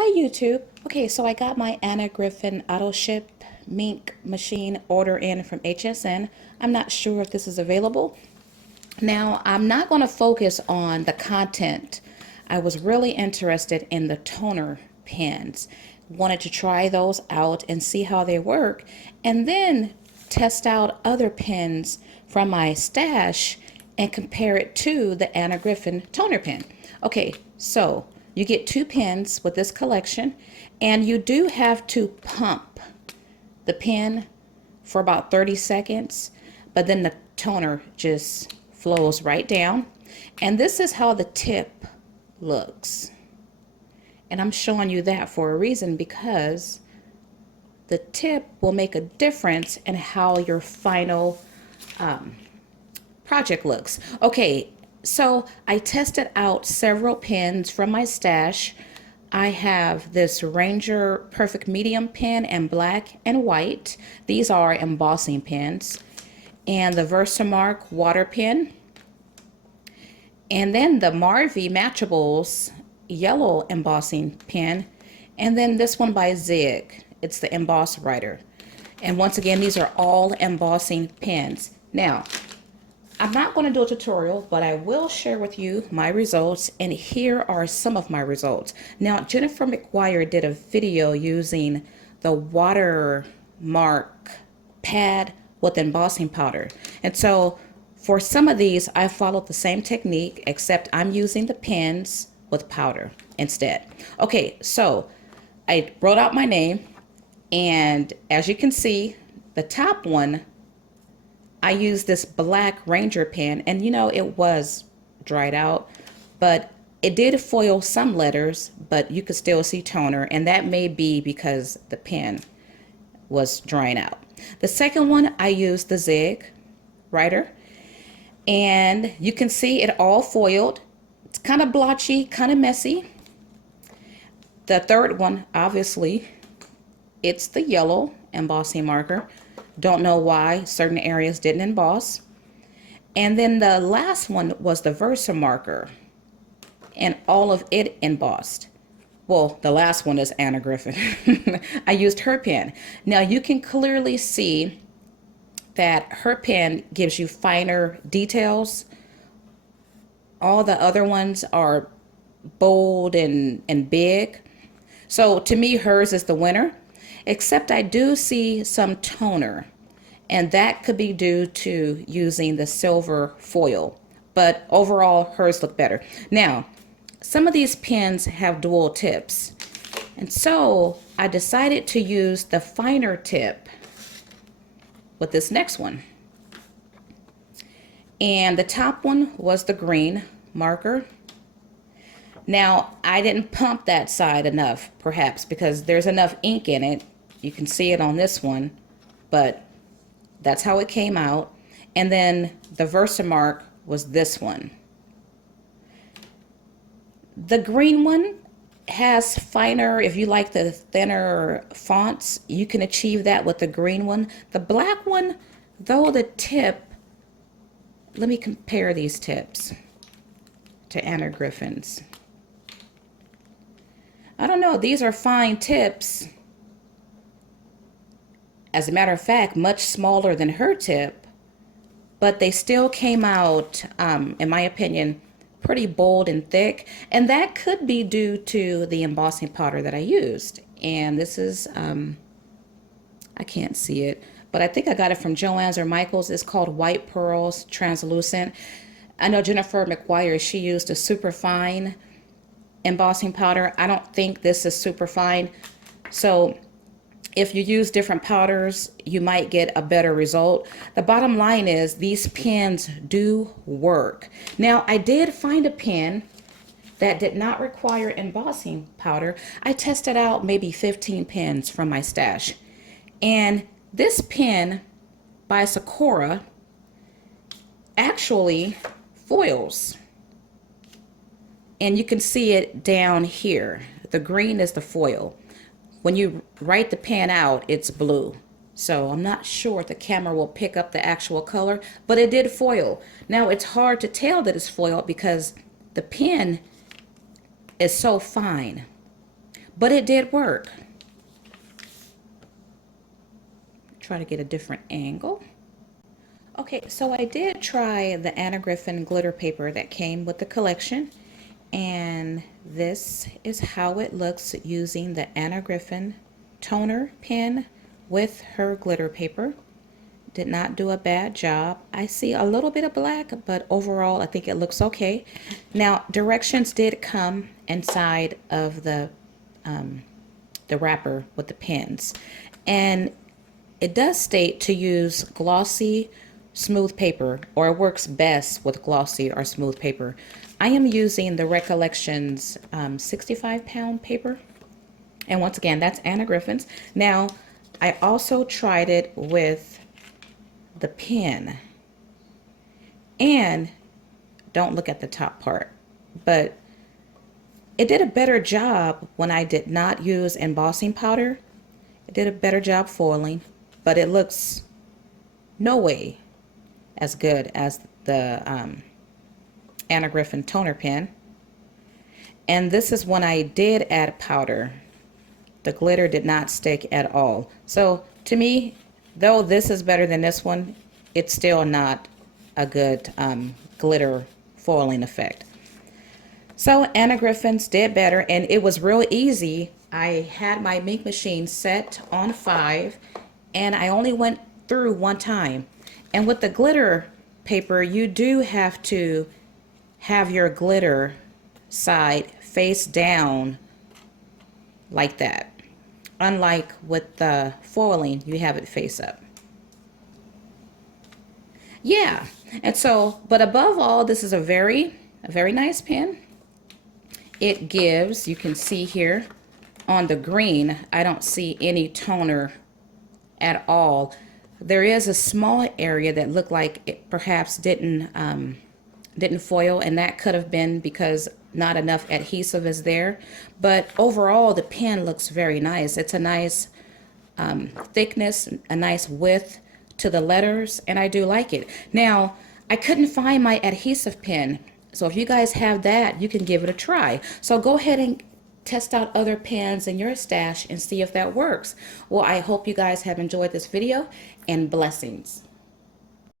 Hi YouTube. Okay, so I got my Anna Griffin auto ship mink machine order in from HSN. I'm not sure if this is available. Now, I'm not going to focus on the content. I was really interested in the toner pens. Wanted to try those out and see how they work, and then test out other pens from my stash and compare it to the Anna Griffin toner pen. Okay, so you get two pens with this collection, and you do have to pump the pen for about 30 seconds, but then the toner just flows right down. And this is how the tip looks. And I'm showing you that for a reason, because the tip will make a difference in how your final project looks. Okay, so I tested out several pens from my stash. I have this Ranger Perfect Medium pen in black and white. These are embossing pens. And the Versamark water pen. And then the Marvy Matchables yellow embossing pen. And then this one by Zig. It's the Emboss Writer. And once again, these are all embossing pens. Now, I'm not going to do a tutorial, but I will share with you my results, and here are some of my results. Now, Jennifer McGuire did a video using the watermark pad with embossing powder. And so for some of these, I followed the same technique, except I'm using the pens with powder instead. Okay, so I wrote out my name, and as you can see, the top one, I used this black Ranger pen, and it was dried out, but it did foil some letters, but you could still see toner, and that may be because the pen was drying out. The second one, I used the Zig writer, and you can see it all foiled. It's kind of blotchy, kind of messy. The third one, obviously, it's the yellow embossing marker. Don't know why certain areas didn't emboss. And then the last one was the Versamarker, and all of it embossed. Well, the last one is Anna Griffin. I used her pen. Now you can clearly see that her pen gives you finer details. All the other ones are bold and big. So to me, hers is the winner, except I do see some toner, and that could be due to using the silver foil. But overall, hers look better. Now, some of these pens have dual tips, and so I decided to use the finer tip with this next one. And the top one was the green marker. Now, I didn't pump that side enough, perhaps, because there's enough ink in it. You can see it on this one, but that's how it came out. And then the Versamark was this one. The green one has finer, if you like the thinner fonts, you can achieve that with the green one. The black one, though the tip, let me compare these tips to Anna Griffin's. I don't know, these are fine tips. As a matter of fact, much smaller than her tip, but they still came out, in my opinion, pretty bold and thick. And that could be due to the embossing powder that I used. And this is, I can't see it, but I think I got it from Joann's or Michael's. It's called White Pearls Translucent. I know Jennifer McGuire, she used a super fine embossing powder. I don't think this is super fine. So if you use different powders, you might get a better result. The bottom line is these pens do work. Now, I did find a pen that did not require embossing powder. I tested out maybe 15 pens from my stash. And this pen by Sakura actually foils. And you can see it down here. The green is the foil. When you write the pen out, it's blue. So I'm not sure if the camera will pick up the actual color, but it did foil. Now it's hard to tell that it's foil because the pen is so fine. but it did work. Try to get a different angle. Okay, so I did try the Anna Griffin glitter paper that came with the collection, and this is how it looks using the Anna Griffin toner pen with her glitter paper. Did not do a bad job. I see a little bit of black, but overall I think it looks okay. Now, directions did come inside of the wrapper with the pens, and it does state to use glossy smooth paper, or it works best with glossy or smooth paper. I am using the Recollections 65-pound paper, and once again, that's Anna Griffin's. Now, I also tried it with the pen, and don't look at the top part, but it did a better job when I did not use embossing powder. It did a better job foiling, but it looks no way as good as the Anna Griffin toner pen. And this is when I did add powder. The glitter did not stick at all. So to me, though this is better than this one, it's still not a good glitter foiling effect. So Anna Griffin's did better, and it was real easy. I had my ink machine set on 5, and I only went through one time. And with the glitter paper, you do have to have your glitter side face down like that. Unlike with the foiling, you have it face up. Yeah, and so, but above all, this is a very nice pen. It gives, you can see here on the green, I don't see any toner at all. There is a small area that looked like it perhaps didn't foil, and that could have been because not enough adhesive is there. But overall, the pen looks very nice. It's a nice thickness, a nice width to the letters, and I do like it. Now, I couldn't find my adhesive pen, so if you guys have that, you can give it a try. So go ahead and test out other pens in your stash and see if that works. Well, I hope you guys have enjoyed this video, and blessings.